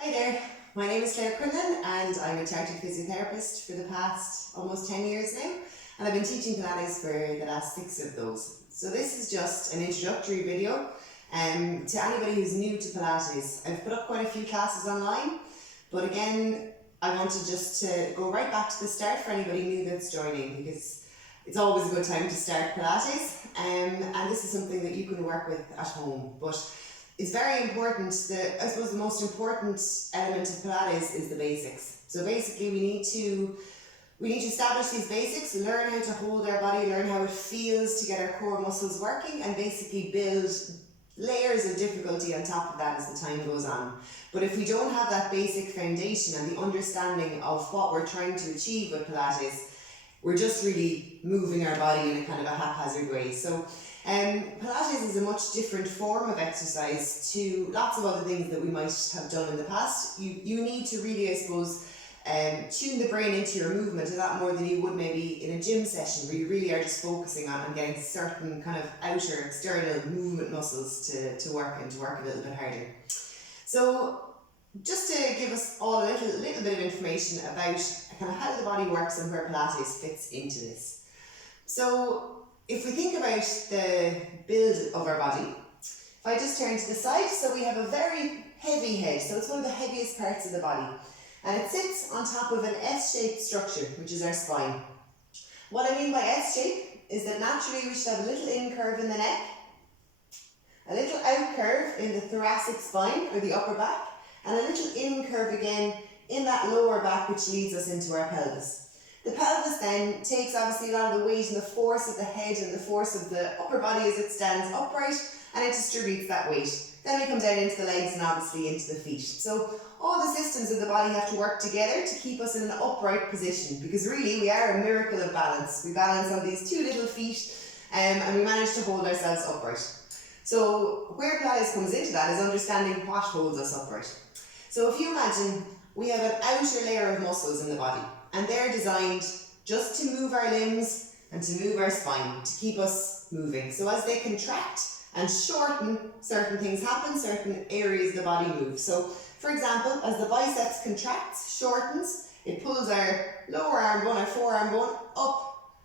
Hi there, my name is Claire Quinlan and I'm a chartered physiotherapist for the past almost 10 years now, and I've been teaching Pilates for the last 6 of those. So this is just an introductory video to anybody who's new to Pilates. I've put up quite a few classes online, but again I wanted just to go right back to the start for anybody new that's joining, because it's always a good time to start Pilates, and this is something that you can work with at home. But it's very important that, I suppose the most important element of Pilates is the basics. So basically we need to establish these basics, learn how to hold our body, learn how it feels to get our core muscles working, and basically build layers of difficulty on top of that as the time goes on. But if we don't have that basic foundation and the understanding of what we're trying to achieve with Pilates, we're just really moving our body in a kind of a haphazard way. So Pilates is a much different form of exercise to lots of other things that we might have done in the past. You need to really, I suppose, tune the brain into your movement a lot more than you would maybe in a gym session, where you really are just focusing on getting certain kind of outer external movement muscles to work and to work a little bit harder. So just to give us all a little bit of information about kind of how the body works and where Pilates fits into this. So if we think about the build of our body, if I just turn to the side, so we have a very heavy head, so it's one of the heaviest parts of the body, and it sits on top of an S-shaped structure, which is our spine. What I mean by S-shape is that naturally we should have a little in curve in the neck, a little out curve in the thoracic spine or the upper back, and a little in curve again in that lower back, which leads us into our pelvis. The pelvis then takes obviously a lot of the weight and the force of the head and the force of the upper body as it stands upright, and it distributes that weight. Then we come down into the legs and obviously into the feet. So all the systems of the body have to work together to keep us in an upright position, because really we are a miracle of balance. We balance on these two little feet and we manage to hold ourselves upright. So where Pilates comes into that is understanding what holds us upright. So if you imagine we have an outer layer of muscles in the body, and they're designed just to move our limbs and to move our spine, to keep us moving. So as they contract and shorten, certain things happen, certain areas of the body move. So for example, as the biceps contracts, shortens, it pulls our lower arm bone, our forearm bone up,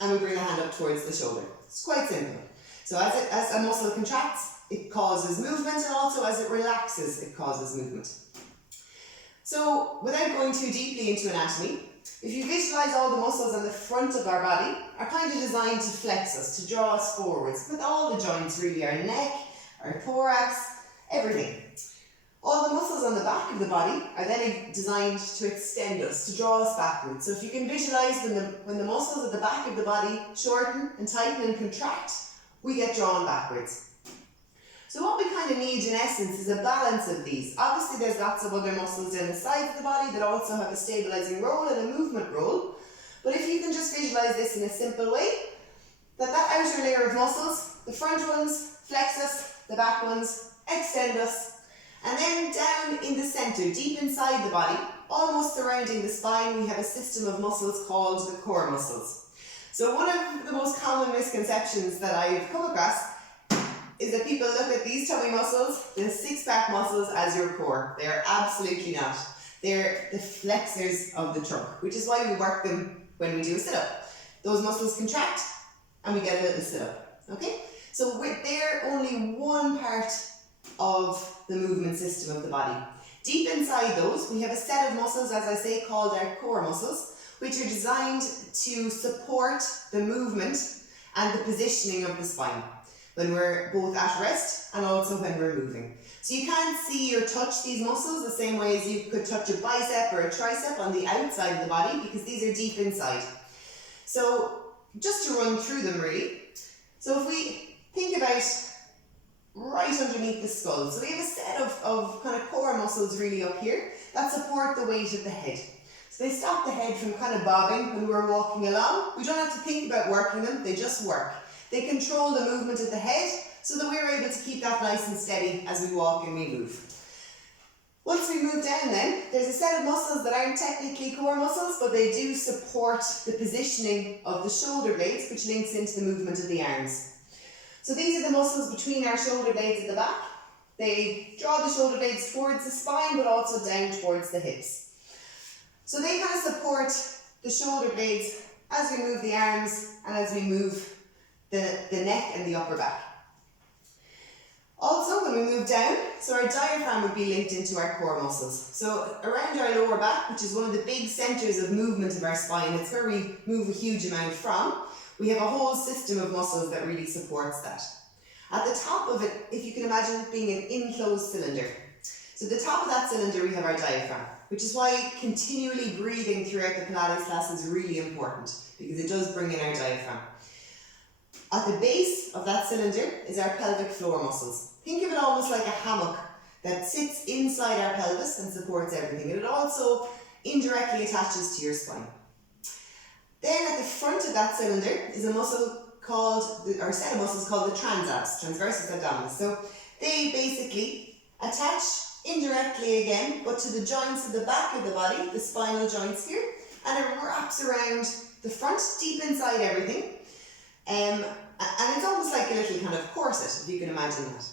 and we bring the hand up towards the shoulder. It's quite simple. So as a muscle contracts, it causes movement, and also as it relaxes, it causes movement. So without going too deeply into anatomy, if you visualize all the muscles on the front of our body are kind of designed to flex us, to draw us forwards, with all the joints really, our neck, our thorax, everything. All the muscles on the back of the body are then designed to extend us, to draw us backwards. So if you can visualize when the muscles at the back of the body shorten and tighten and contract, we get drawn backwards. So what we kind of need in essence is a balance of these. Obviously there's lots of other muscles down the sides of the body that also have a stabilizing role and a movement role. But if you can just visualize this in a simple way, that outer layer of muscles, the front ones flex us, the back ones extend us, and then down in the center, deep inside the body, almost surrounding the spine, we have a system of muscles called the core muscles. So one of the most common misconceptions that I've come across is that people look at these tummy muscles, the six-pack muscles, as your core. They are absolutely not. They're the flexors of the trunk, which is why we work them when we do a sit-up. Those muscles contract and we get a little sit-up, okay? So they're only one part of the movement system of the body. Deep inside those, we have a set of muscles, as I say, called our core muscles, which are designed to support the movement and the positioning of the spine when we're both at rest and also when we're moving. So you can't see or touch these muscles the same way as you could touch a bicep or a tricep on the outside of the body, because these are deep inside. So just to run through them really. So if we think about right underneath the skull, so we have a set of kind of core muscles really up here that support the weight of the head. So they stop the head from kind of bobbing when we're walking along. We don't have to think about working them, they just work. They control the movement of the head so that we're able to keep that nice and steady as we walk and we move. Once we move down then, there's a set of muscles that aren't technically core muscles, but they do support the positioning of the shoulder blades, which links into the movement of the arms. So these are the muscles between our shoulder blades at the back. They draw the shoulder blades towards the spine, but also down towards the hips. So they kind of support the shoulder blades as we move the arms and as we move the neck and the upper back. Also, when we move down, so our diaphragm would be linked into our core muscles. So around our lower back, which is one of the big centres of movement of our spine, it's where we move a huge amount from, we have a whole system of muscles that really supports that. At the top of it, if you can imagine it being an enclosed cylinder. So at the top of that cylinder, we have our diaphragm, which is why continually breathing throughout the Pilates class is really important, because it does bring in our diaphragm. At the base of that cylinder is our pelvic floor muscles. Think of it almost like a hammock that sits inside our pelvis and supports everything. And it also indirectly attaches to your spine. Then at the front of that cylinder is a muscle called, or a set of muscles called the transabs, transversus abdominis. So they basically attach indirectly again, but to the joints at the back of the body, the spinal joints here, and it wraps around the front, deep inside everything. And it's almost like a little kind of corset, if you can imagine that.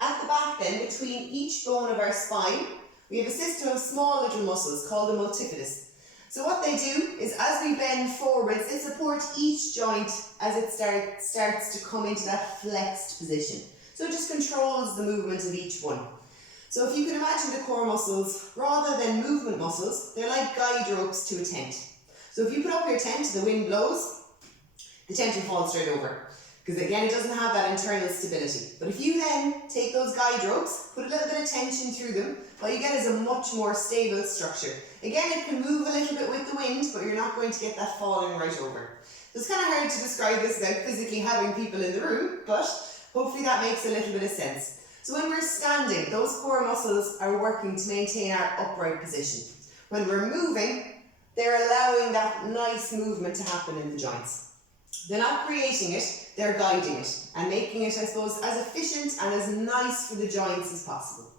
At the back then, between each bone of our spine, we have a system of small little muscles called the multifidus. So what they do is as we bend forwards, they support each joint as it starts to come into that flexed position. So it just controls the movement of each one. So if you can imagine the core muscles, rather than movement muscles, they're like guide ropes to a tent. So if you put up your tent, the wind blows, the tent will fall straight over. Because again, it doesn't have that internal stability. But if you then take those guide ropes, put a little bit of tension through them, what you get is a much more stable structure. Again, it can move a little bit with the wind, but you're not going to get that falling right over. So it's kind of hard to describe this without physically having people in the room, but hopefully that makes a little bit of sense. So when we're standing, those core muscles are working to maintain our upright position. When we're moving, they're allowing that nice movement to happen in the joints. They're not creating it, they're guiding it and making it, I suppose, as efficient and as nice for the joints as possible.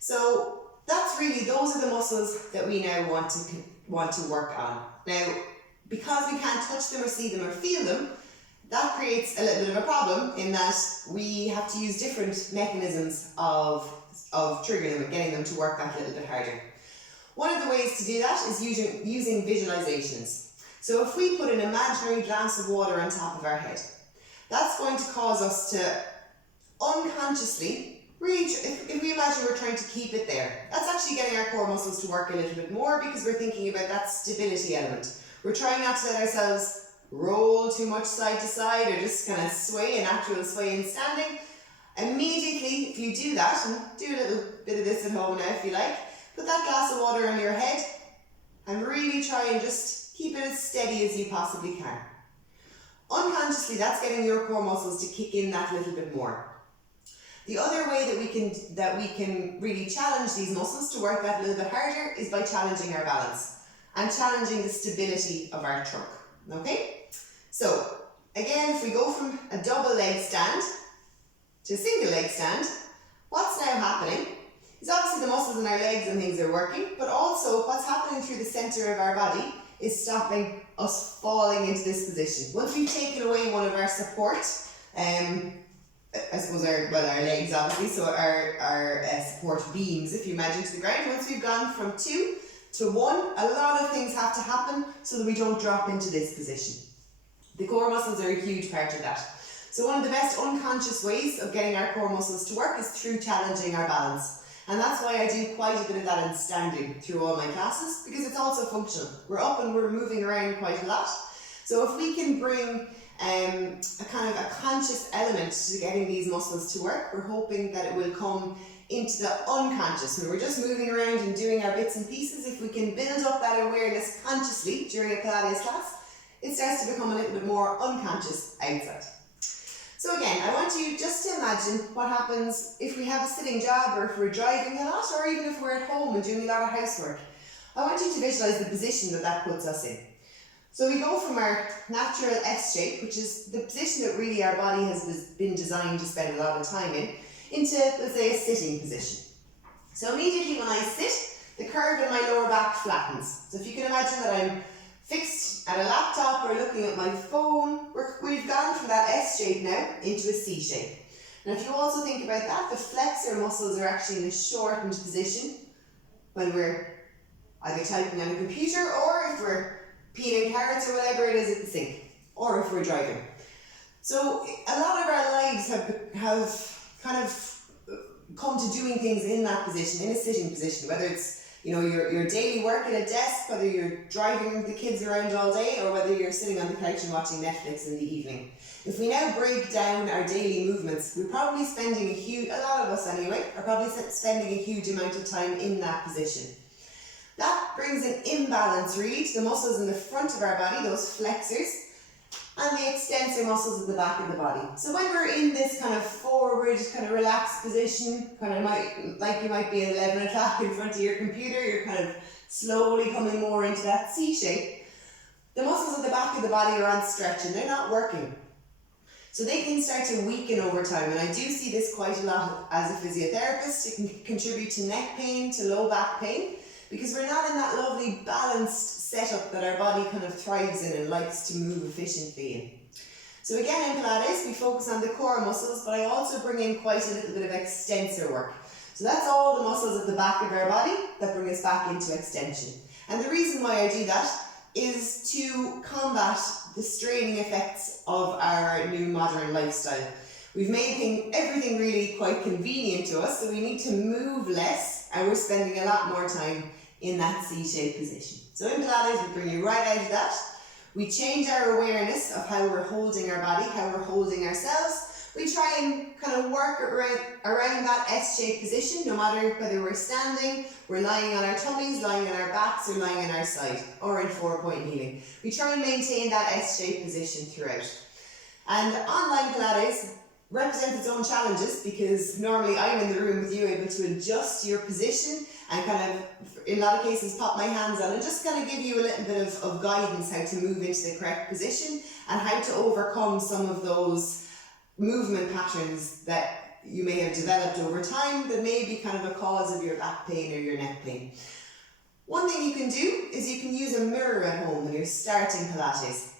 So that's really, those are the muscles that we now want to work on. Now, because we can't touch them or see them or feel them, that creates a little bit of a problem in that we have to use different mechanisms of triggering them and getting them to work that little bit harder. One of the ways to do that is using visualizations. So if we put an imaginary glass of water on top of our head, that's going to cause us to unconsciously, really, if we imagine we're trying to keep it there, that's actually getting our core muscles to work a little bit more because we're thinking about that stability element. We're trying not to let ourselves roll too much side to side or just kind of sway, a natural sway in standing. Immediately, if you do that, and do a little bit of this at home now if you like, put that glass of water on your head and really try and just keep it as steady as you possibly can. Unconsciously, that's getting your core muscles to kick in that little bit more. The other way that we can really challenge these muscles to work that little bit harder is by challenging our balance and challenging the stability of our trunk. Okay? So, again, if we go from a double leg stand to a single leg stand, what's now happening is obviously the muscles in our legs and things are working, but also what's happening through the centre of our body is stopping us falling into this position. Once we've taken away one of our support, I suppose our legs obviously, so our support beams, if you imagine, to the ground, once we've gone from 2 to 1, a lot of things have to happen so that we don't drop into this position. The core muscles are a huge part of that. So one of the best unconscious ways of getting our core muscles to work is through challenging our balance. And that's why I do quite a bit of that in standing through all my classes, because it's also functional. We're up and we're moving around quite a lot. So if we can bring a kind of a conscious element to getting these muscles to work, we're hoping that it will come into the unconscious. When we're just moving around and doing our bits and pieces, if we can build up that awareness consciously during a Pilates class, it starts to become a little bit more unconscious outside. So again, I want you just to imagine what happens if we have a sitting job or if we're driving a lot or even if we're at home and doing a lot of housework. I want you to visualize the position that puts us in. So we go from our natural S shape, which is the position that really our body has been designed to spend a lot of time in, into, let's say, a sitting position. So immediately when I sit, the curve in my lower back flattens. So if you can imagine that I'm fixed at a laptop or looking at my phone, we've gone from that S shape now into a C shape. And if you also think about that, the flexor muscles are actually in a shortened position when we're either typing on a computer or if we're peeling carrots or whatever it is at the sink, or if we're driving. So a lot of our lives have kind of come to doing things in that position, in a sitting position, whether it's your daily work at a desk, whether you're driving the kids around all day, or whether you're sitting on the couch and watching Netflix in the evening. If we now break down our daily movements, we're probably spending a lot of us anyway, are probably spending a huge amount of time in that position. That brings an imbalance really to the muscles in the front of our body, those flexors, and the extensor muscles at the back of the body. So when we're in this kind of forward, kind of relaxed position, kind of like you might be at 11 o'clock in front of your computer, you're kind of slowly coming more into that C shape, the muscles at the back of the body are on stretch and they're not working. So they can start to weaken over time, and I do see this quite a lot as a physiotherapist. It can contribute to neck pain, to low back pain, because we're not in that lovely balanced setup that our body kind of thrives in and likes to move efficiently in. So again, in Pilates, we focus on the core muscles, but I also bring in quite a little bit of extensor work. So that's all the muscles at the back of our body that bring us back into extension. And the reason why I do that is to combat the straining effects of our new modern lifestyle. We've made everything really quite convenient to us, so we need to move less, and we're spending a lot more time in that C-shaped position. So in Pilates, we bring you right out of that. We change our awareness of how we're holding our body, how we're holding ourselves. We try and kind of work around that S-shaped position, no matter whether we're standing, we're lying on our tummies, lying on our backs, or lying on our side, or in 4-point kneeling. We try and maintain that S-shaped position throughout. And online Pilates represents its own challenges, because normally I'm in the room with you, able to adjust your position and kind of, in a lot of cases, pop my hands on and just kind of give you a little bit of guidance how to move into the correct position and how to overcome some of those movement patterns that you may have developed over time that may be kind of a cause of your back pain or your neck pain. One thing you can do is you can use a mirror at home when you're starting Pilates.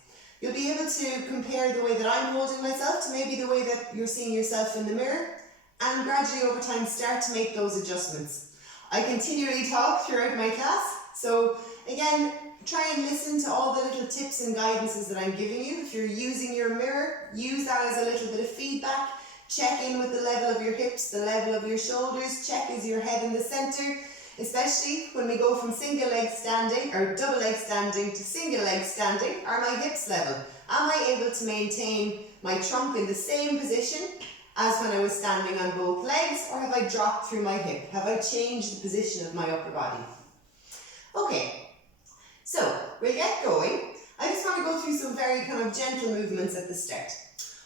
You'll be able to compare the way that I'm holding myself to maybe the way that you're seeing yourself in the mirror, and gradually over time start to make those adjustments. I continually talk throughout my class, so again, try and listen to all the little tips and guidances that I'm giving you. If you're using your mirror, use that as a little bit of feedback. Check in with the level of your hips, the level of your shoulders. Check, is your head in the center? Especially when we go from single leg standing or double leg standing to single leg standing, are my hips level? Am I able to maintain my trunk in the same position as when I was standing on both legs, or have I dropped through my hip? Have I changed the position of my upper body? Okay, so we'll get going. I just want to go through some very kind of gentle movements at the start.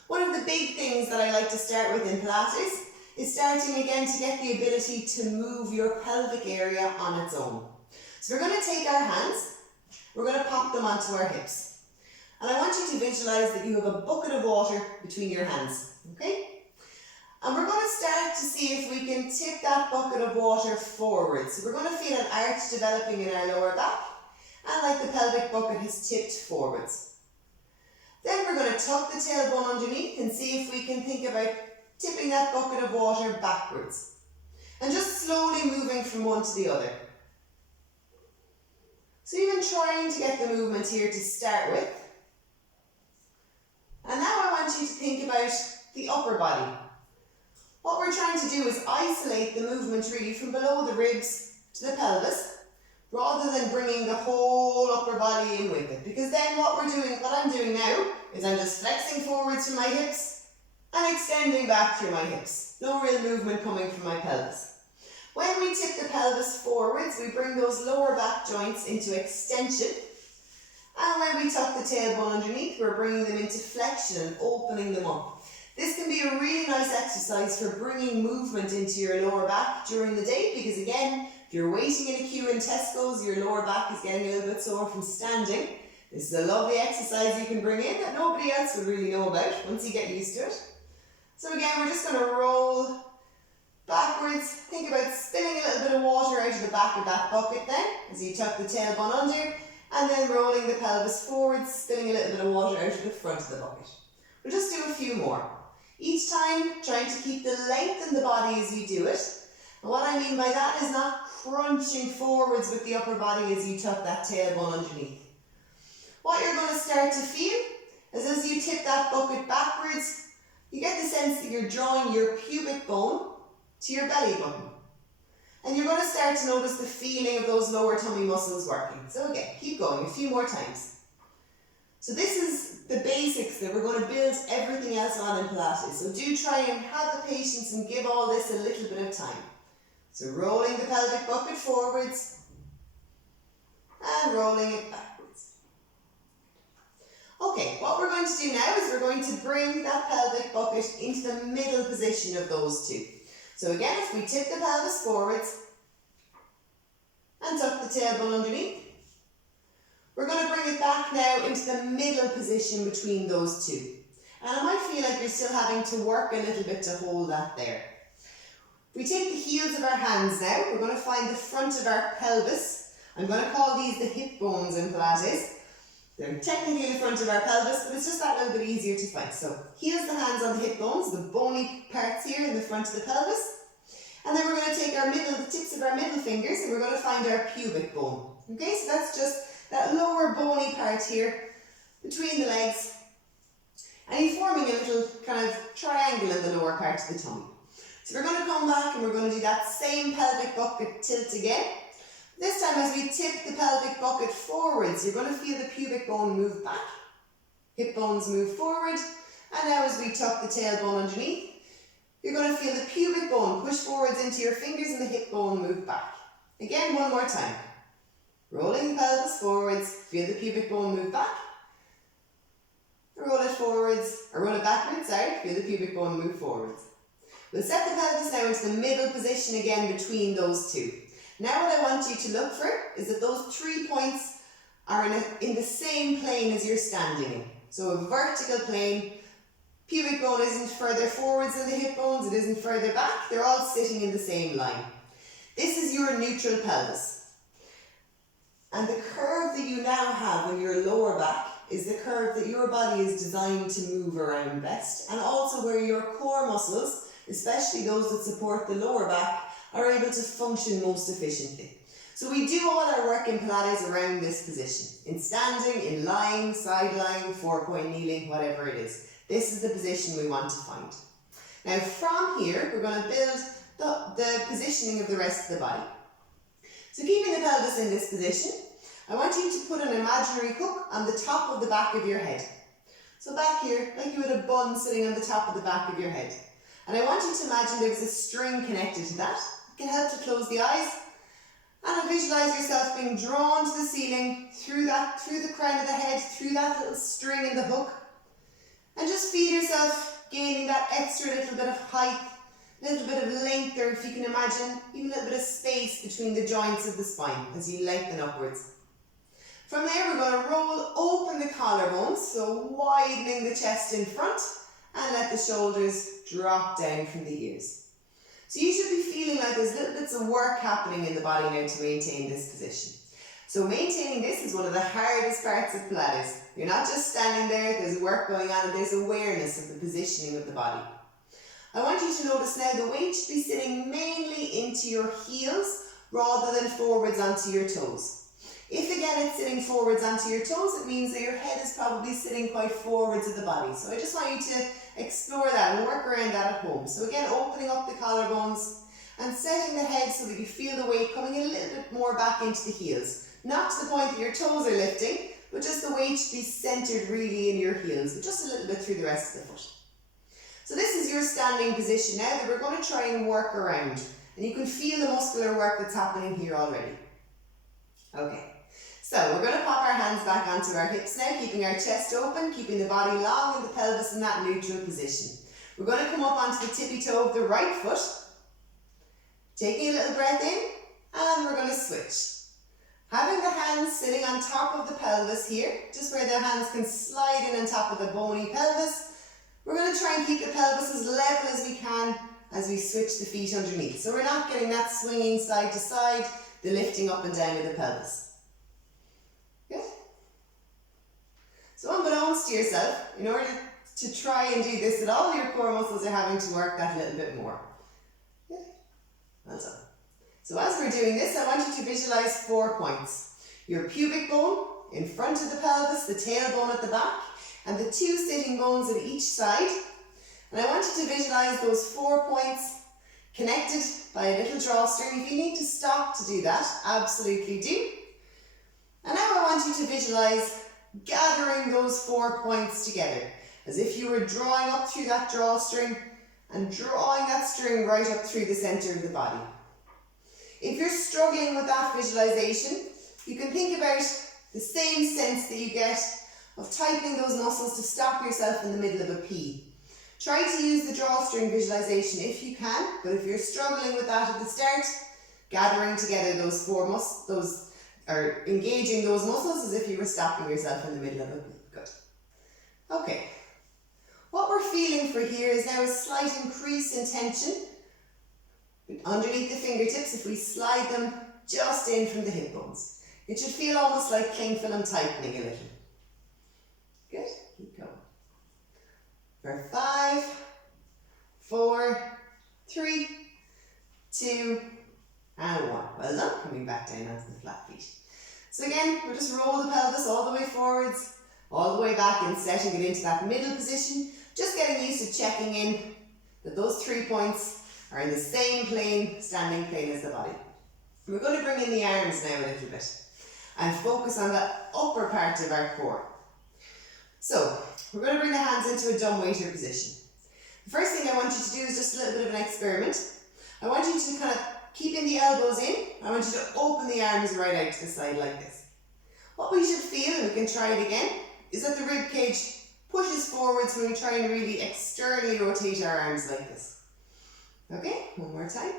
One of the big things that I like to start with in Pilates is starting again to get the ability to move your pelvic area on its own. So we're going to take our hands, we're going to pop them onto our hips. And I want you to visualize that you have a bucket of water between your hands, okay? And we're going to start to see if we can tip that bucket of water forward. So we're going to feel an arch developing in our lower back, and like the pelvic bucket has tipped forwards. Then we're going to tuck the tailbone underneath and see if we can think about tipping that bucket of water backwards. And just slowly moving from one to the other. So even trying to get the movement here to start with. And now I want you to think about the upper body. What we're trying to do is isolate the movement really from below the ribs to the pelvis, rather than bringing the whole upper body in with it. Because then what I'm doing now is I'm just flexing forwards from my hips and extending back through my hips. No real movement coming from my pelvis. When we tip the pelvis forwards, we bring those lower back joints into extension. And when we tuck the tailbone underneath, we're bringing them into flexion and opening them up. This can be a really nice exercise for bringing movement into your lower back during the day, because again, if you're waiting in a queue in Tesco's, your lower back is getting a little bit sore from standing. This is a lovely exercise you can bring in that nobody else would really know about once you get used to it. So again, we're just going to roll backwards. Think about spilling a little bit of water out of the back of that bucket then, as you tuck the tailbone under, and then rolling the pelvis forwards, spilling a little bit of water out of the front of the bucket. We'll just do a few more. Each time, trying to keep the length in the body as you do it. And what I mean by that is not crunching forwards with the upper body as you tuck that tailbone underneath. What you're going to start to feel is as you tip that bucket backwards, you get the sense that you're drawing your pubic bone to your belly button. And you're going to start to notice the feeling of those lower tummy muscles working. So again, keep going a few more times. So this is the basics that we're going to build everything else on in Pilates. So do try and have the patience and give all this a little bit of time. So rolling the pelvic bucket forwards and rolling it backwards. Okay, what we're going to do now is we're going to bring that pelvic bucket into the middle position of those two. So again, if we tip the pelvis forwards and tuck the tailbone underneath, we're going to bring it back now into the middle position between those two. And it might feel like you're still having to work a little bit to hold that there. We take the heels of our hands now. We're going to find the front of our pelvis. I'm going to call these the hip bones in Pilates. They're technically the front of our pelvis, but it's just that little bit easier to find. So heels the hands on the hip bones, the bony parts here in the front of the pelvis. And then we're going to take the tips of our middle fingers and we're going to find our pubic bone. Okay, so that's just that lower bony part here between the legs. And you're forming a little kind of triangle in the lower part of the tummy. So we're going to come back and we're going to do that same pelvic bucket tilt again. This time as we tip the pelvic bucket forwards, you're going to feel the pubic bone move back. Hip bones move forward. And now as we tuck the tailbone underneath, you're going to feel the pubic bone push forwards into your fingers and the hip bone move back. Again, one more time. Rolling the pelvis forwards, feel the pubic bone move back. Roll it forwards, or roll it backwards, feel the pubic bone move forwards. We'll set the pelvis now into the middle position again between those two. Now what I want you to look for is that those 3 points are in the same plane as you're standing in. So a vertical plane. Pubic bone isn't further forwards than the hip bones, it isn't further back, they're all sitting in the same line. This is your neutral pelvis. And the curve that you now have on your lower back is the curve that your body is designed to move around best, and also where your core muscles, especially those that support the lower back, are able to function most efficiently. So we do all our work in Pilates around this position, in standing, in lying, side lying, 4-point kneeling, whatever it is. This is the position we want to find. Now from here, we're going to build the positioning of the rest of the body. So keeping the pelvis in this position, I want you to put an imaginary hook on the top of the back of your head. So back here, like you had a bun sitting on the top of the back of your head. And I want you to imagine there's a string connected to that. It can help to close the eyes. And visualize yourself being drawn to the ceiling, through the crown of the head, through that little string in the hook. And just feel yourself gaining that extra little bit of height, little bit of length, or if you can imagine, even a little bit of space between the joints of the spine as you lengthen upwards. From there, we're going to roll open the collarbones, so widening the chest in front, and let the shoulders drop down from the ears. So you should be feeling like there's little bits of work happening in the body now to maintain this position. So maintaining this is one of the hardest parts of Pilates. You're not just standing there, there's work going on and there's awareness of the positioning of the body. I want you to notice now the weight should be sitting mainly into your heels rather than forwards onto your toes. If again it's sitting forwards onto your toes, it means that your head is probably sitting quite forwards of the body. So I just want you to explore that and work around that at home. So again, opening up the collarbones and setting the head so that you feel the weight coming a little bit more back into the heels. Not to the point that your toes are lifting, but just the weight should be centered really in your heels, but just a little bit through the rest of the foot. So this is your standing position now that we're going to try and work around. And you can feel the muscular work that's happening here already. Okay. So we're going to pop our hands back onto our hips now, keeping our chest open, keeping the body long and the pelvis in that neutral position. We're going to come up onto the tippy toe of the right foot, taking a little breath in, and we're going to switch. Having the hands sitting on top of the pelvis here, just where the hands can slide in on top of the bony pelvis, we're going to try and keep the pelvis as level as we can as we switch the feet underneath. So we're not getting that swinging side to side, the lifting up and down of the pelvis. Good. So unbeknownst to yourself, in order to try and do this, that all your core muscles are having to work that little bit more. Good. Well done. So as we're doing this, I want you to visualize 4 points. Your pubic bone in front of the pelvis, the tailbone at the back, and the 2 sitting bones at each side. And I want you to visualize those 4 points connected by a little drawstring. If you need to stop to do that, absolutely do. And now I want you to visualize gathering those 4 points together, as if you were drawing up through that drawstring and drawing that string right up through the center of the body. If you're struggling with that visualization, you can think about the same sense that you get of tightening those muscles to stop yourself in the middle of a P. Try to use the drawstring visualization if you can, but if you're struggling with that at the start, gathering together those 4 muscles, or engaging those muscles as if you were stopping yourself in the middle of a P. Good. Okay. What we're feeling for here is now a slight increase in tension underneath the fingertips if we slide them just in from the hip bones. It should feel almost like cling film tightening a little. Good. Keep going. For 5, 4, 3, 2, and 1. Well done. Coming back down onto the flat feet. So again, we'll just roll the pelvis all the way forwards, all the way back, and setting it into that middle position. Just getting used to checking in that those 3 points are in the same plane, standing plane as the body. We're going to bring in the arms now a little bit and focus on the upper part of our core. So, we're going to bring the hands into a dumb waiter position. The first thing I want you to do is just a little bit of an experiment. I want you to kind of keeping the elbows in. I want you to open the arms right out to the side like this. What we should feel, and we can try it again, is that the rib cage pushes forwards when we try and really externally rotate our arms like this. Okay, one more time.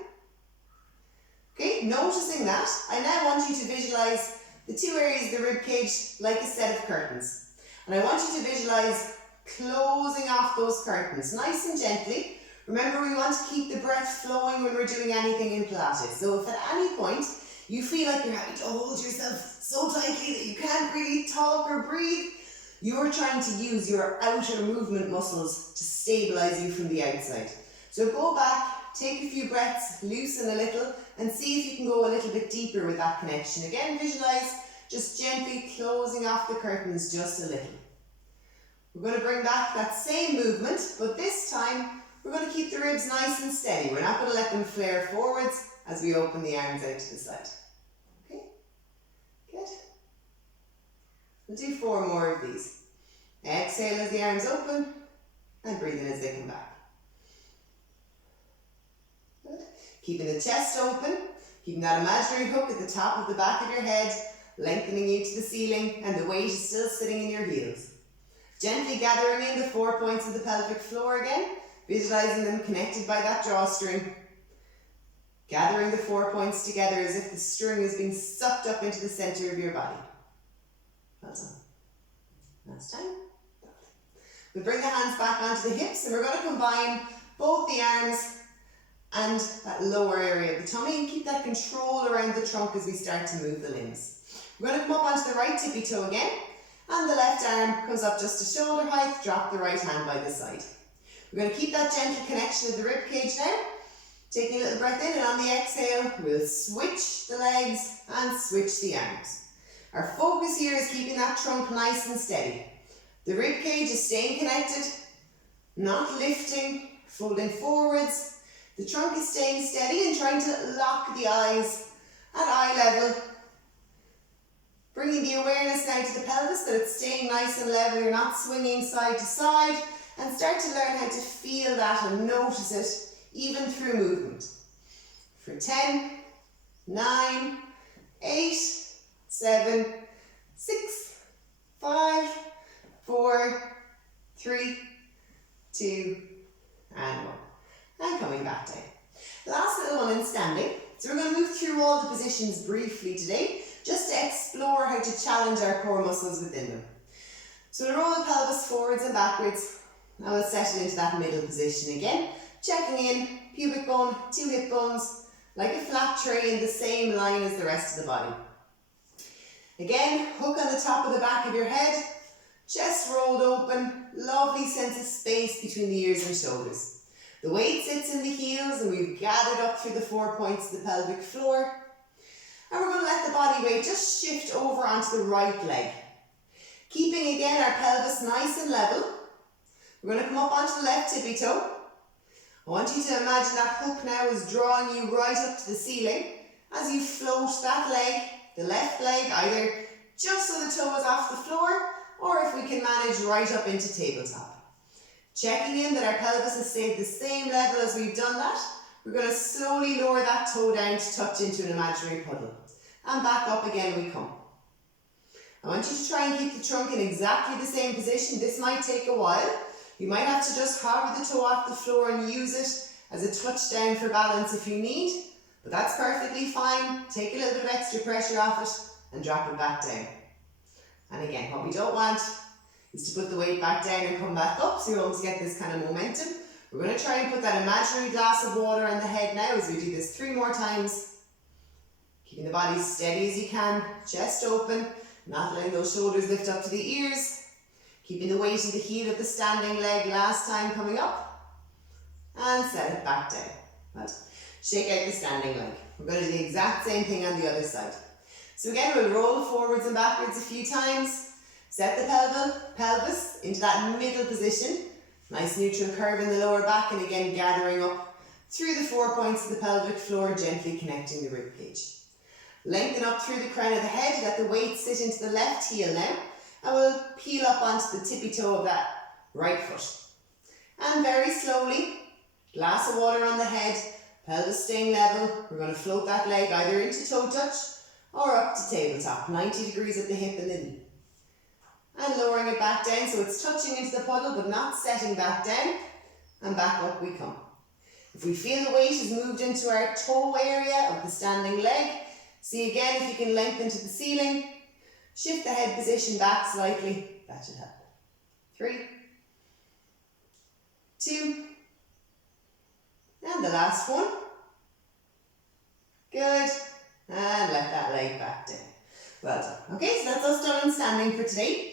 Okay, noticing that, I now want you to visualize the 2 areas of the rib cage like a set of curtains. And I want you to visualize closing off those curtains, nice and gently. Remember, we want to keep the breath flowing when we're doing anything in Pilates. So if at any point you feel like you're having to hold yourself so tightly that you can't really talk or breathe, you're trying to use your outer movement muscles to stabilize you from the outside. So go back, take a few breaths, loosen a little, and see if you can go a little bit deeper with that connection. Again, visualize just gently closing off the curtains just a little. We're going to bring back that same movement, but this time we're going to keep the ribs nice and steady. We're not going to let them flare forwards as we open the arms out to the side. Okay, good. We'll do 4 more of these. Exhale as the arms open and breathe in as they come back. Good. Keeping the chest open, keeping that imaginary hook at the top of the back of your head, lengthening you to the ceiling, and the weight is still sitting in your heels. Gently gathering in the 4 points of the pelvic floor again, visualizing them connected by that drawstring. Gathering the 4 points together as if the string is being sucked up into the center of your body. Well done. Last time. We'll bring the hands back onto the hips, and we're going to combine both the arms and that lower area of the tummy and keep that control around the trunk as we start to move the limbs. We're going to come up onto the right tippy toe again, and the left arm comes up just to shoulder height, drop the right hand by the side. We're going to keep that gentle connection of the rib cage now. Taking a little breath in, and on the exhale, we'll switch the legs and switch the arms. Our focus here is keeping that trunk nice and steady. The rib cage is staying connected, not lifting, folding forwards. The trunk is staying steady and trying to lock the eyes at eye level. Bringing the awareness now to the pelvis, that it's staying nice and level, you're not swinging side to side, and start to learn how to feel that and notice it even through movement. For 10, 9, 8, 7, 6, 5, 4, 3, 2, and 1. And coming back down. Last little one in standing. So we're going to move through all the positions briefly today, just to explore how to challenge our core muscles within them. So we'll roll the pelvis forwards and backwards. Now we'll settle into that middle position again, checking in, pubic bone, 2 hip bones, like a flat tray in the same line as the rest of the body. Again, hook on the top of the back of your head, chest rolled open, lovely sense of space between the ears and shoulders. The weight sits in the heels and we've gathered up through the 4 points of the pelvic floor. And we're going to let the body weight just shift over onto the right leg. Keeping again our pelvis nice and level. We're going to come up onto the left tippy toe. I want you to imagine that hook now is drawing you right up to the ceiling as you float that leg, the left leg, either just so the toe is off the floor, or if we can manage right up into tabletop. Checking in that our pelvis has stayed the same level as we've done that. We're going to slowly lower that toe down to touch into an imaginary puddle. And back up again we come. I want you to try and keep the trunk in exactly the same position. This might take a while. You might have to just hover the toe off the floor and use it as a touch down for balance if you need. But that's perfectly fine. Take a little bit of extra pressure off it and drop it back down. And again, what we don't want is to put the weight back down and come back up, so you almost get this kind of momentum. We're going to try and put that imaginary glass of water on the head now as we do this 3 more times. Keeping the body steady as you can, chest open, not letting those shoulders lift up to the ears. Keeping the weight in the heel of the standing leg last time coming up. And set it back down. Right. Shake out the standing leg. We're going to do the exact same thing on the other side. So again, we'll roll forwards and backwards a few times. Set the pelvis into that middle position. Nice neutral curve in the lower back, and again gathering up through the 4 points of the pelvic floor, gently connecting the ribcage. Lengthen up through the crown of the head, let the weight sit into the left heel now, and we'll peel up onto the tippy toe of that right foot. And very slowly, glass of water on the head, pelvis staying level, we're going to float that leg either into toe touch or up to tabletop, 90 degrees at the hip and the knee. And lowering it back down so it's touching into the puddle but not setting back down, and back up we come. If we feel the weight has moved into our toe area of the standing leg, see again if you can lengthen to the ceiling, shift the head position back slightly, that should help. 3, 2, and the last one. Good, and let that leg back down. Well done. Okay, so that's us done in standing for today.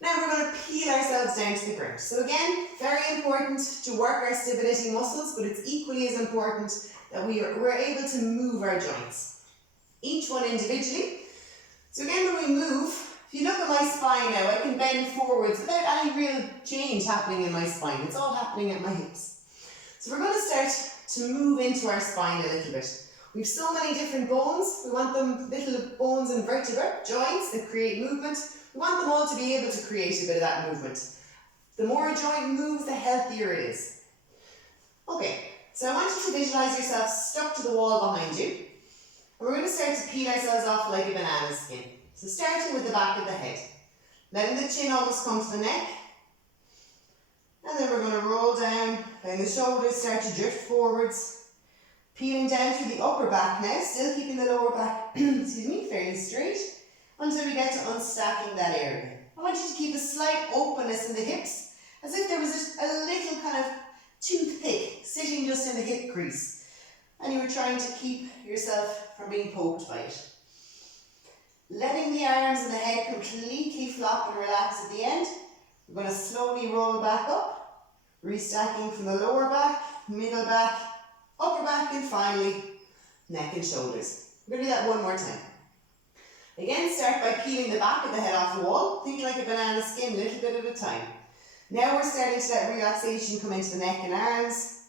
Now we're going to peel ourselves down to the ground. So again, very important to work our stability muscles, but it's equally as important that we're able to move our joints. Each one individually. So again, when we move, if you look at my spine now, I can bend forwards without any real change happening in my spine. It's all happening at my hips. So we're going to start to move into our spine a little bit. We've so many different bones. We want them little bones and vertebrae, joints that create movement. We want them all to be able to create a bit of that movement. The more a joint moves, the healthier it is. Okay, so I want you to visualize yourself stuck to the wall behind you. And we're going to start to peel ourselves off like a banana skin. So starting with the back of the head. Letting the chin almost come to the neck. And then we're going to roll down, letting the shoulders start to drift forwards. Peeling down through the upper back now, still keeping the lower back fairly straight, until we get to unstacking that area. I want you to keep a slight openness in the hips, as if there was just a little kind of toothpick sitting just in the hip crease, and you were trying to keep yourself from being poked by it. Letting the arms and the head completely flop and relax at the end, we're going to slowly roll back up, restacking from the lower back, middle back, upper back, and finally neck and shoulders. We're going to do that one more time. Again, start by peeling the back of the head off the wall. Think like a banana skin, a little bit at a time. Now we're starting to let relaxation come into the neck and arms.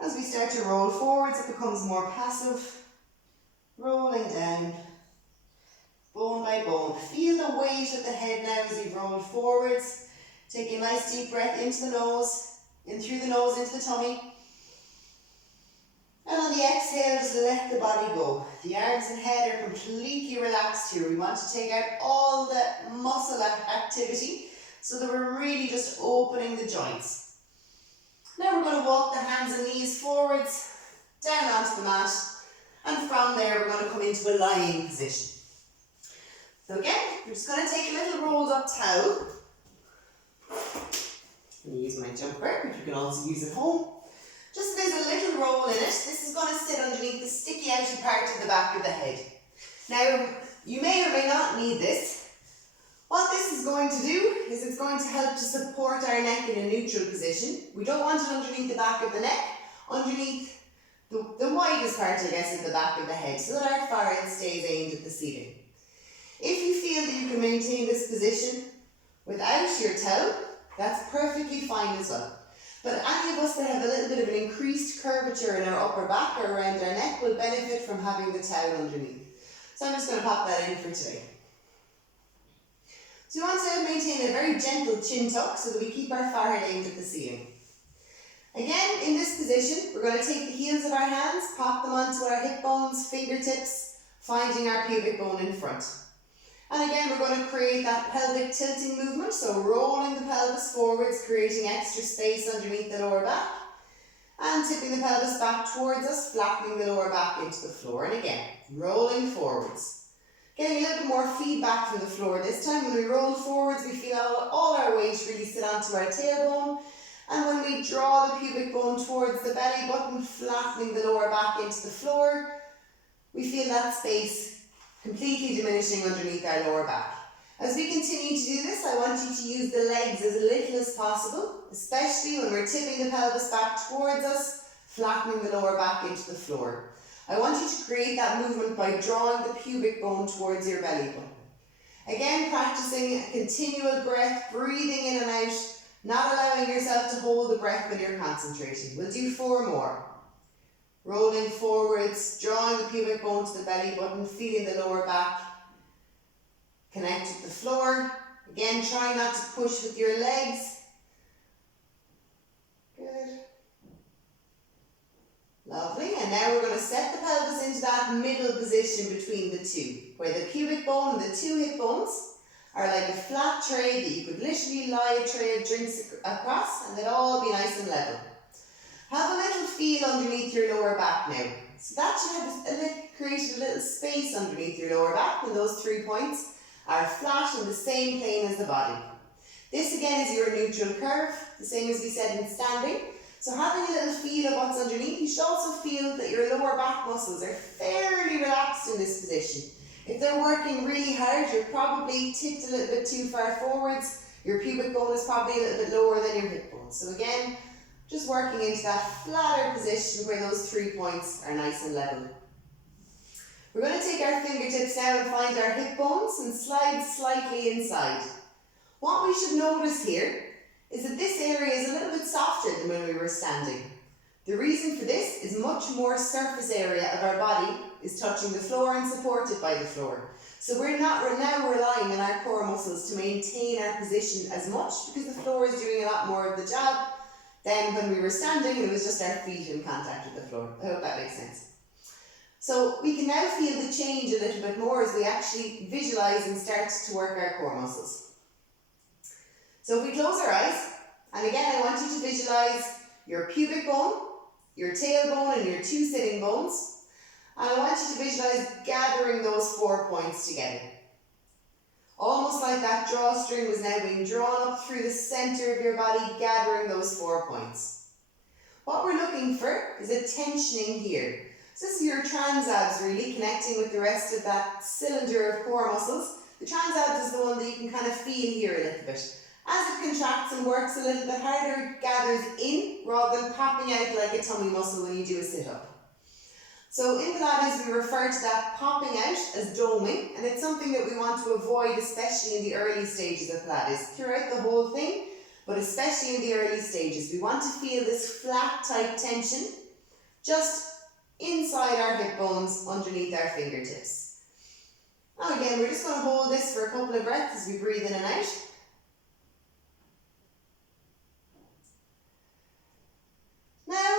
As we start to roll forwards, it becomes more passive. Rolling down, bone by bone. Feel the weight of the head now as you roll forwards. Take a nice deep breath into the nose, in through the nose into the tummy. And on the exhale, just let the body go. The arms and head are completely relaxed here. We want to take out all the muscle activity so that we're really just opening the joints. Now we're going to walk the hands and knees forwards, down onto the mat, and from there we're going to come into a lying position. So again, we're just going to take a little rolled up towel. I'm going to use my jumper, which you can also use at home. Just so there's a little roll in it, this is going to sit underneath the sticky outy part of the back of the head. Now, you may or may not need this. What this is going to do is it's going to help to support our neck in a neutral position. We don't want it underneath the back of the neck, underneath the widest part, I guess, at the back of the head, so that our forehead stays aimed at the ceiling. If you feel that you can maintain this position without your towel, that's perfectly fine as well. But any of us that have a little bit of an increased curvature in our upper back or around our neck will benefit from having the towel underneath. So I'm just going to pop that in for today. So we want to maintain a very gentle chin tuck so that we keep our forehead aimed at the ceiling. Again, in this position, we're going to take the heels of our hands, pop them onto our hip bones, fingertips, finding our pubic bone in front. And again, we're going to create that pelvic tilting movement, so rolling the pelvis forwards, creating extra space underneath the lower back, and tipping the pelvis back towards us, flattening the lower back into the floor. And again, rolling forwards. Getting a little bit more feedback from the floor this time. When we roll forwards, we feel all our weight really sit onto our tailbone. And when we draw the pubic bone towards the belly button, flattening the lower back into the floor, we feel that space completely diminishing underneath our lower back. As we continue to do this, I want you to use the legs as little as possible, especially when we're tipping the pelvis back towards us, flattening the lower back into the floor. I want you to create that movement by drawing the pubic bone towards your belly button. Again, practicing a continual breath, breathing in and out, not allowing yourself to hold the breath when you're concentrating. We'll do 4 more. Rolling forwards, drawing the pubic bone to the belly button, feeling the lower back connect with the floor. Again, try not to push with your legs. Good. Lovely. And now we're going to set the pelvis into that middle position between the two, where the pubic bone and the 2 hip bones are like a flat tray that you could literally lie a tray of drinks across and they'd all be nice and level. Have a little feel underneath your lower back now. So that should have created a little space underneath your lower back when those 3 points are flat in the same plane as the body. This again is your neutral curve, the same as we said in standing. So having a little feel of what's underneath, you should also feel that your lower back muscles are fairly relaxed in this position. If they're working really hard, you're probably tipped a little bit too far forwards. Your pubic bone is probably a little bit lower than your hip bone. So again, just working into that flatter position where those 3 points are nice and level. We're going to take our fingertips now and find our hip bones and slide slightly inside. What we should notice here is that this area is a little bit softer than when we were standing. The reason for this is much more surface area of our body is touching the floor and supported by the floor. So we're now relying on our core muscles to maintain our position as much because the floor is doing a lot more of the job than when we were standing and it was just our feet in contact with the floor. I hope that makes sense. So we can now feel the change a little bit more as we actually visualize and start to work our core muscles. So if we close our eyes, and again I want you to visualize your pubic bone, your tailbone and your 2 sitting bones, and I want you to visualize gathering those 4 points together. Almost like that drawstring was now being drawn up through the centre of your body, gathering those 4 points. What we're looking for is a tensioning here. So this is your transabs really connecting with the rest of that cylinder of core muscles. The transabs is the one that you can kind of feel here a little bit. As it contracts and works a little bit harder, it gathers in rather than popping out like a tummy muscle when you do a sit-up. So in Pilates we refer to that popping out as doming, and it's something that we want to avoid, especially in the early stages of Pilates. Throughout the whole thing, but especially in the early stages, we want to feel this flat type tension just inside our hip bones, underneath our fingertips. Now again, we're just going to hold this for a couple of breaths as we breathe in and out. Now,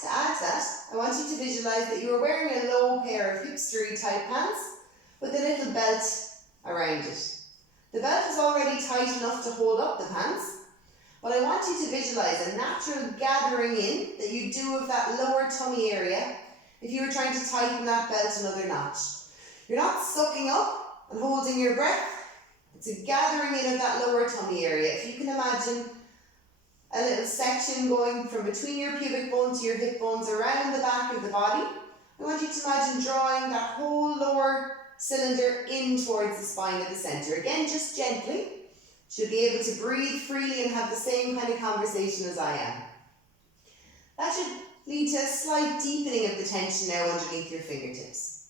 to add to that, I want you to visualize that you are wearing a low pair of hipstery type pants with a little belt around it. The belt is already tight enough to hold up the pants, but I want you to visualize a natural gathering in that you do of that lower tummy area if you were trying to tighten that belt another notch. You're not sucking up and holding your breath. It's a gathering in of that lower tummy area. If you can imagine a little section going from between your pubic bone to your hip bones around the back of the body, I want you to imagine drawing that whole lower cylinder in towards the spine at the centre. Again, just gently. Should be able to breathe freely and have the same kind of conversation as I am. That should lead to a slight deepening of the tension now underneath your fingertips.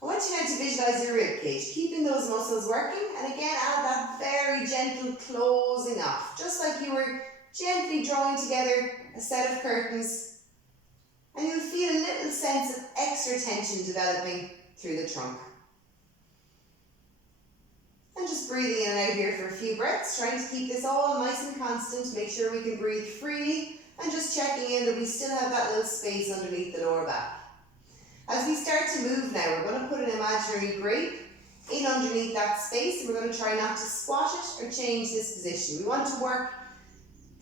I want you now to visualise your ribcage, keeping those muscles working, and again add that very gentle closing off, just like you were gently drawing together a set of curtains, and you'll feel a little sense of extra tension developing through the trunk. And just breathing in and out here for a few breaths, trying to keep this all nice and constant, make sure we can breathe freely, and just checking in that we still have that little space underneath the lower back. As we start to move now, we're going to put an imaginary grape in underneath that space, and we're going to try not to squat it or change this position. We want to work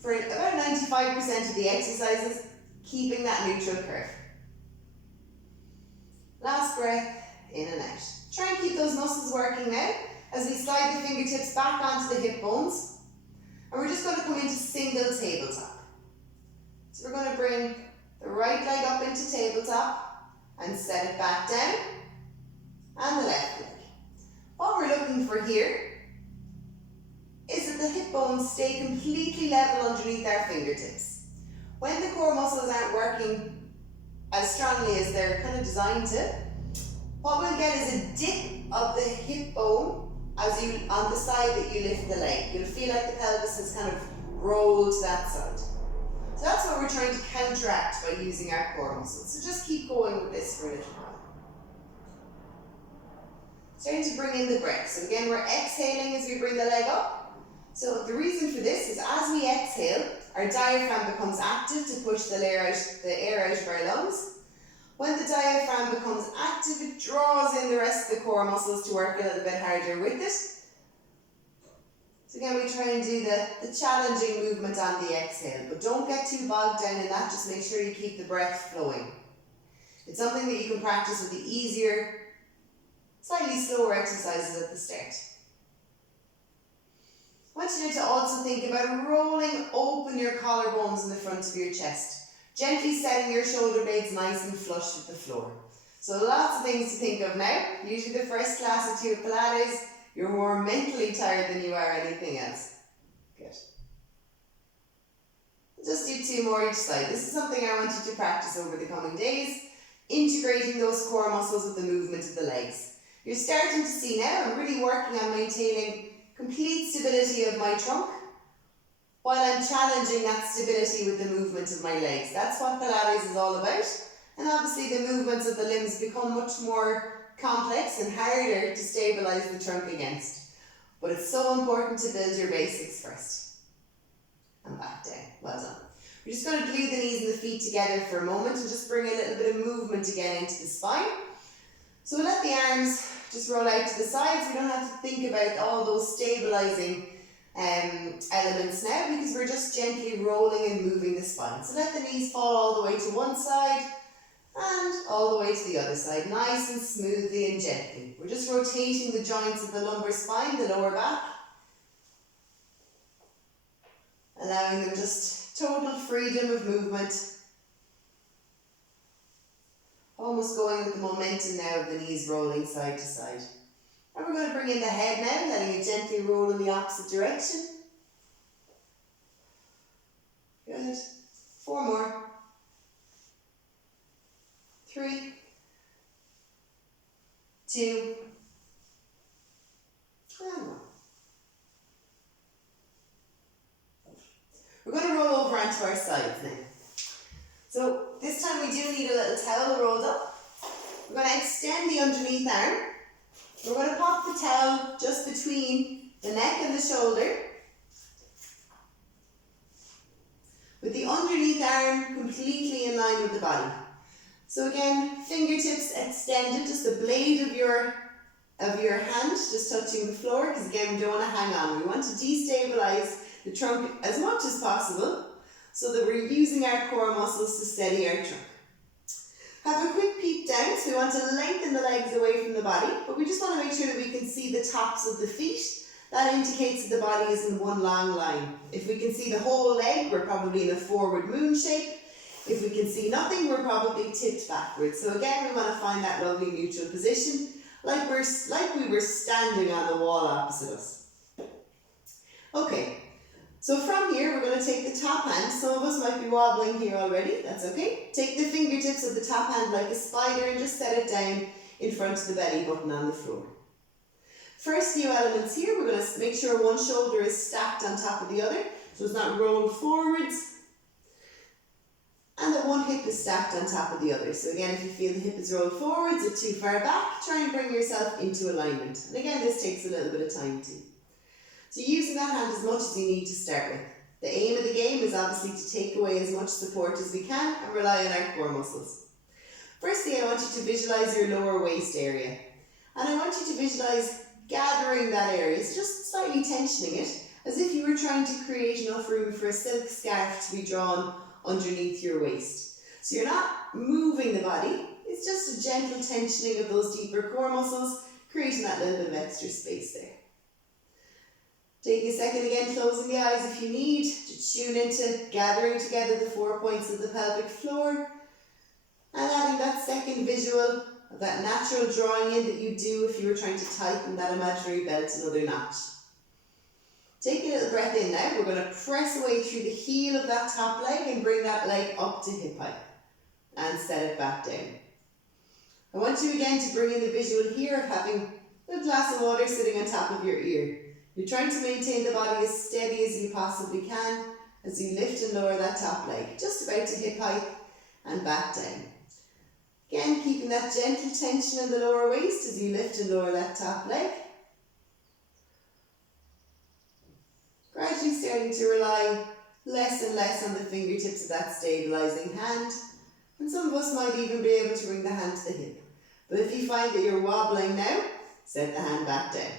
for about 95% of the exercises, keeping that neutral curve. Last breath, in and out. Try and keep those muscles working now as we slide the fingertips back onto the hip bones. And we're just going to come into single tabletop. So we're going to bring the right leg up into tabletop and set it back down, and the left leg. What we're looking for here is that the hip bones stay completely level underneath our fingertips. When the core muscles aren't working as strongly as they're kind of designed to, what we'll get is a dip of the hip bone as you on the side that you lift the leg. You'll feel like the pelvis has kind of rolled to that side. So that's what we're trying to counteract by using our core muscles. So just keep going with this for a little while. Starting to bring in the breath. So again, we're exhaling as we bring the leg up. So the reason for this is as we exhale, our diaphragm becomes active to push the air out of our lungs. When the diaphragm becomes active, it draws in the rest of the core muscles to work a little bit harder with it. So again, we try and do the challenging movement on the exhale, but don't get too bogged down in that, just make sure you keep the breath flowing. It's something that you can practice with the easier, slightly slower exercises at the start. I want you to also think about rolling open your collarbones in the front of your chest, gently setting your shoulder blades nice and flush with the floor. So lots of things to think of now. Usually the first class or two of Pilates, you're more mentally tired than you are anything else. Good. Just do 2 more each side. This is something I want you to practice over the coming days, integrating those core muscles with the movement of the legs. You're starting to see now I'm really working on maintaining complete stability of my trunk while I'm challenging that stability with the movement of my legs. That's what Pilates is all about. And obviously the movements of the limbs become much more complex and harder to stabilize the trunk against. But it's so important to build your basics first. And back down. Well done. We're just going to glue the knees and the feet together for a moment and just bring a little bit of movement again into the spine. So we'll let the arms just roll out to the sides. We don't have to think about all those stabilizing elements now because we're just gently rolling and moving the spine. So let the knees fall all the way to one side and all the way to the other side, nice and smoothly and gently. We're just rotating the joints of the lumbar spine, the lower back, allowing them just total freedom of movement, almost going with the momentum now of the knees rolling side to side. And we're going to bring in the head now, letting it gently roll in the opposite direction. Good. 4 more. 3, 2, and 1. We're going to roll over onto our sides now. So this time we do need a little towel rolled up. We're going to extend the underneath arm. We're going to pop the towel just between the neck and the shoulder, with the underneath arm completely in line with the body. So again, fingertips extended, just the blade of your hand just touching the floor, because again, we don't want to hang on. We want to destabilize the trunk as much as possible so that we're using our core muscles to steady our trunk. Have a quick peek down, so we want to lengthen the legs away from the body, but we just want to make sure that we can see the tops of the feet. That indicates that the body is in one long line. If we can see the whole leg, we're probably in a forward moon shape. If we can see nothing, we're probably tipped backwards. So again, we want to find that lovely neutral position, like we were standing on the wall opposite us. Okay, so from here, we're going to take the top hand. Some of us might be wobbling here already, that's okay. Take the fingertips of the top hand like a spider and just set it down in front of the belly button on the floor. First few elements here, we're going to make sure one shoulder is stacked on top of the other, so it's not rolled forwards, and that one hip is stacked on top of the other. So again, if you feel the hip is rolled forwards or too far back, try and bring yourself into alignment. And again, this takes a little bit of time too. So using that hand as much as you need to start with. The aim of the game is obviously to take away as much support as we can and rely on our core muscles. Firstly, I want you to visualise your lower waist area. And I want you to visualise gathering that area, so just slightly tensioning it, as if you were trying to create enough room for a silk scarf to be drawn underneath your waist. So you're not moving the body, it's just a gentle tensioning of those deeper core muscles, creating that little bit of extra space there. Taking a second again, closing the eyes if you need, to tune into gathering together the 4 points of the pelvic floor, and adding that second visual of that natural drawing in that you do if you were trying to tighten that imaginary belt another notch. Take a little breath in now. We're going to press away through the heel of that top leg and bring that leg up to hip height and set it back down. I want you again to bring in the visual here of having a glass of water sitting on top of your ear. You're trying to maintain the body as steady as you possibly can as you lift and lower that top leg, just about to hip height and back down. Again, keeping that gentle tension in the lower waist as you lift and lower that top leg. Gradually starting to rely less and less on the fingertips of that stabilizing hand. And some of us might even be able to bring the hand to the hip. But if you find that you're wobbling now, set the hand back down.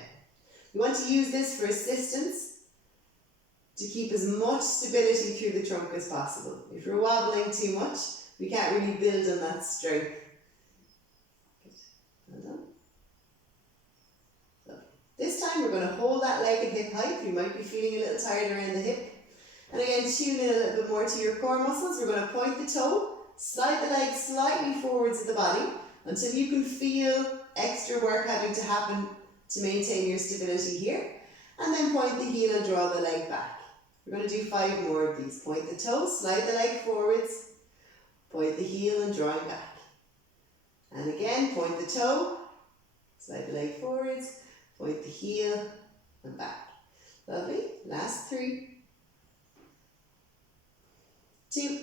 You want to use this for assistance to keep as much stability through the trunk as possible. If you're wobbling too much, we can't really build on that strength. Well done. So, this time we're going to hold that leg at hip height. You might be feeling a little tired around the hip. And again, tune in a little bit more to your core muscles. We're going to point the toe, slide the leg slightly forwards of the body until you can feel extra work having to happen to maintain your stability here. And then point the heel and draw the leg back. We're going to do 5 more of these. Point the toe, slide the leg forwards, point the heel and drawing back. And again, point the toe, slide the leg forwards, point the heel and back. Lovely. Last 3, 2.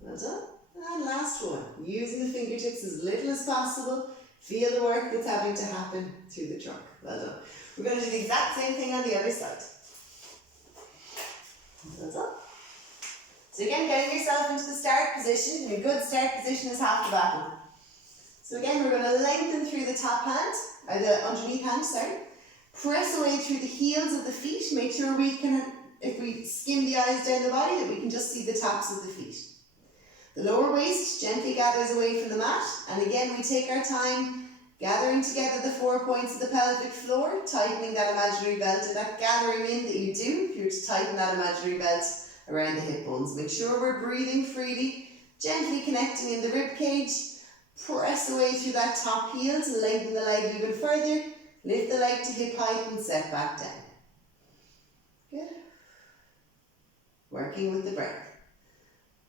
Well done. And last one. Using the fingertips as little as possible. Feel the work that's having to happen through the trunk. Well done. We're going to do the exact same thing on the other side. Well done. So again, getting yourself into the start position. A good start position is half the battle. So again, we're going to lengthen through the top hand, or the underneath hand, sorry. Press away through the heels of the feet. Make sure we can, if we skim the eyes down the body, that we can just see the tops of the feet. The lower waist gently gathers away from the mat, and again we take our time gathering together the 4 points of the pelvic floor, tightening that imaginary belt, and that gathering in that you do if you're to tighten that imaginary belt around the hip bones. Make sure we're breathing freely, gently connecting in the ribcage. Press away through that top heel to lengthen the leg even further. Lift the leg to hip height and set back down. Good. Working with the breath.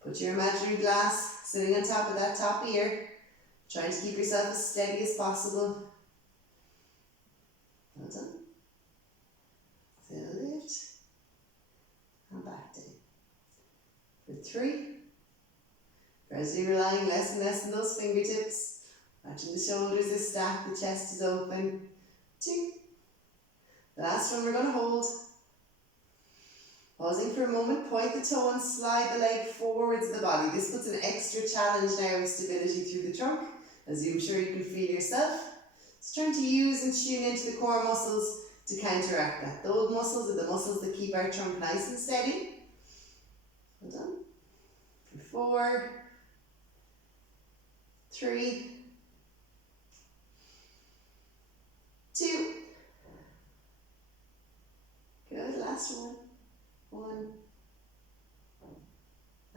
Put your imaginary glass sitting on top of that top ear, trying to keep yourself as steady as possible. Well done. So lift and back down. For 3. Gradually relying less and less on those fingertips. Watching the shoulders are stacked, the chest is open. 2. The last one we're going to hold. Pausing for a moment, point the toe and slide the leg forwards of the body. This puts an extra challenge now of stability through the trunk, as I'm sure you can feel yourself. It's trying to use and tune into the core muscles to counteract that. Those muscles are the muscles that keep our trunk nice and steady. Well done. For 4, 3, 2. Good, last one. 1.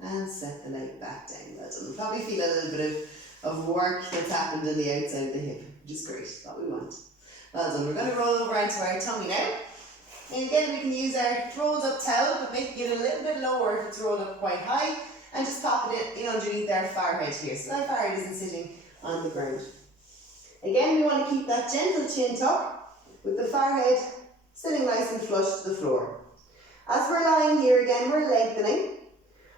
And set the leg back down. Well done. We'll probably feel a little bit of work that's happened on the outside of the hip, which is great, what we want. Well done. We're going to roll over onto our tummy now. And again, we can use our rolled up towel, but making it a little bit lower if it's rolled up quite high, and just pop it in underneath our forehead here, so our forehead isn't sitting on the ground. Again, we want to keep that gentle chin tuck with the forehead sitting nice and flush to the floor. As we're lying here again, we're lengthening.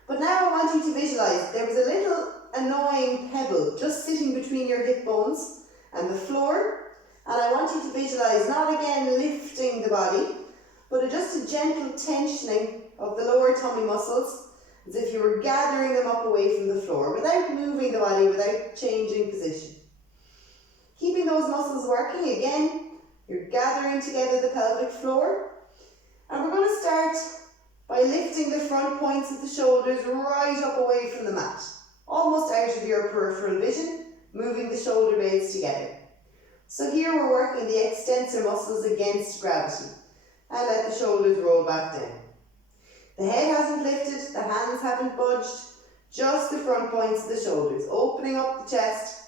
But now I want you to visualise there was a little annoying pebble just sitting between your hip bones and the floor. And I want you to visualise not again lifting the body, but just a gentle tensioning of the lower tummy muscles as if you were gathering them up away from the floor without moving the body, without changing position. Keeping those muscles working, again, you're gathering together the pelvic floor. And we're going to start by lifting the front points of the shoulders right up away from the mat, almost out of your peripheral vision, moving the shoulder blades together. So here we're working the extensor muscles against gravity, and let the shoulders roll back down. The head hasn't lifted, the hands haven't budged, just the front points of the shoulders, opening up the chest,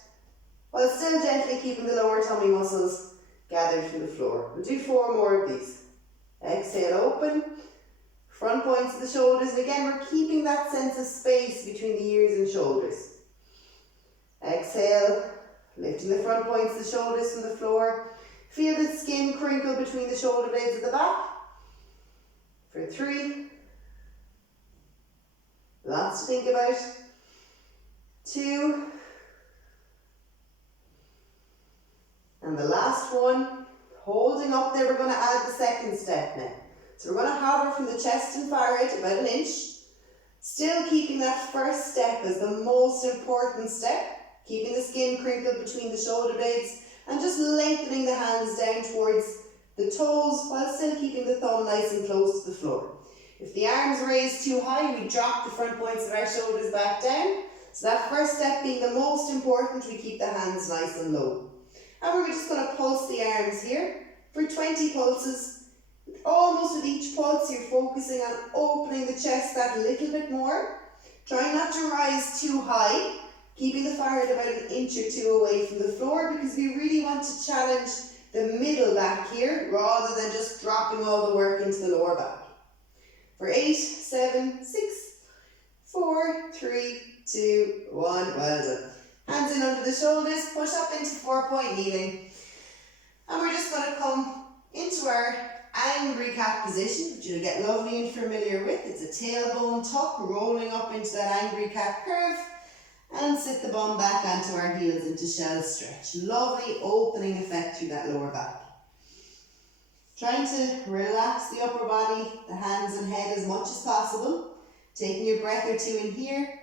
while still gently keeping the lower tummy muscles gathered to the floor. We'll do 4 more of these. Exhale, open. Front points of the shoulders, and again we're keeping that sense of space between the ears and shoulders. Exhale, lifting the front points of the shoulders from the floor. Feel the skin crinkle between the shoulder blades at the back. For 3. Lots to think about. 2. And the last one, holding up there, we're going to add the second step now. So we're going to hover from the chest and forehead about 1 inch, still keeping that first step as the most important step, keeping the skin crinkled between the shoulder blades and just lengthening the hands down towards the toes while still keeping the thumb nice and close to the floor. If the arms raise too high, we drop the front points of our shoulders back down. So that first step being the most important, we keep the hands nice and low. And we're just going to pulse the arms here for 20 pulses. Almost with each pulse, you're focusing on opening the chest that little bit more. Trying not to rise too high, keeping the forehead about 1 inch or 2 away from the floor, because we really want to challenge the middle back here rather than just dropping all the work into the lower back. For 8, 7, 6, 4, 3, 2, 1. Well done. Hands in under the shoulders, push up into 4-point kneeling. And we're just going to come into our angry cat position, which you'll get lovely and familiar with. It's a tailbone tuck, rolling up into that angry cat curve, and sit the bum back onto our heels into shell stretch. Lovely opening effect through that lower back. Trying to relax the upper body, the hands and head as much as possible. Taking your breath or 2 in here.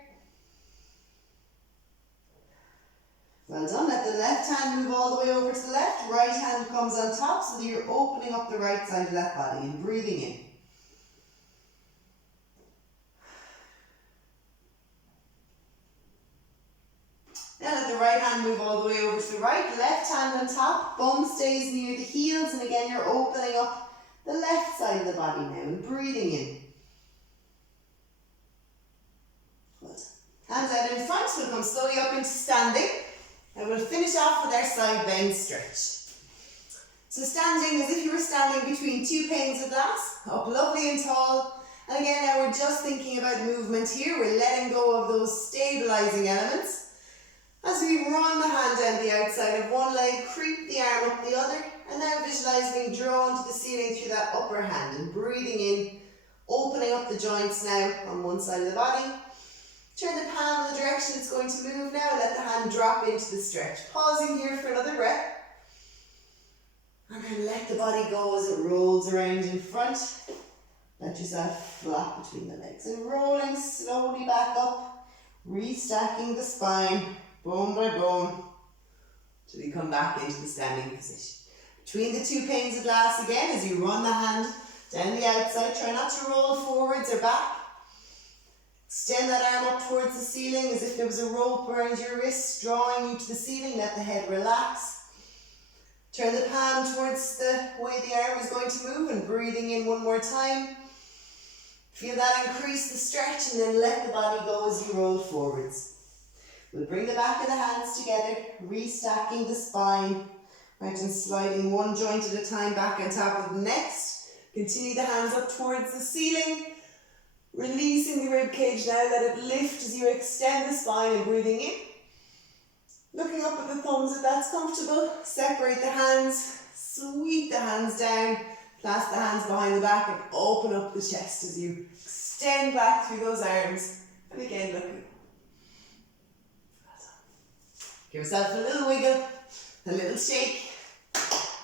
Well done. Let the left hand move all the way over to the left. Right hand comes on top so that you're opening up the right side of that body and breathing in. Now let the right hand move all the way over to the right. Left hand on top. Bum stays near the heels. And again, you're opening up the left side of the body now and breathing in. Good. Hands out in front. We'll come slowly up into standing. And we'll finish off with our side bend stretch. So standing as if you were standing between 2 panes of glass, up lovely and tall. And again, now we're just thinking about movement here. We're letting go of those stabilizing elements. As we run the hand down the outside of one leg, creep the arm up the other, and now visualize being drawn to the ceiling through that upper hand and breathing in, opening up the joints now on one side of the body. Turn the palm in the direction it's going to move now. Let the hand drop into the stretch. Pausing here for another breath. And then let the body go as it rolls around in front. Let yourself flap between the legs. And rolling slowly back up. Restacking the spine, bone by bone, till you come back into the standing position. Between the 2 panes of glass again, as you run the hand down the outside. Try not to roll forwards or back. Extend that arm up towards the ceiling as if there was a rope around your wrist, drawing you to the ceiling. Let the head relax. Turn the palm towards the way the arm is going to move and breathing in one more time. Feel that increase the stretch, and then let the body go as you roll forwards. We'll bring the back of the hands together, restacking the spine, right, and sliding one joint at a time back on top of the next. Continue the hands up towards the ceiling, releasing the rib cage now. Let it lift as you extend the spine and breathing in. Looking up at the thumbs if that's comfortable. Separate the hands, sweep the hands down, clasp the hands behind the back, and open up the chest as you extend back through those arms. And again, looking. Give yourself a little wiggle, a little shake,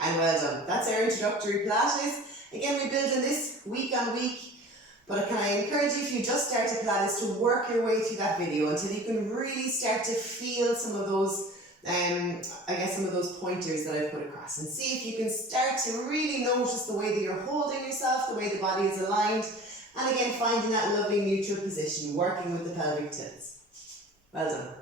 and well done. That's our introductory Pilates. Again, we build on this week on week, but can I encourage you, if you just started Pilates, to work your way through that video until you can really start to feel some of those, some of those pointers that I've put across, and see if you can start to really notice the way that you're holding yourself, the way the body is aligned, and again, finding that lovely neutral position, working with the pelvic tilts. Well done.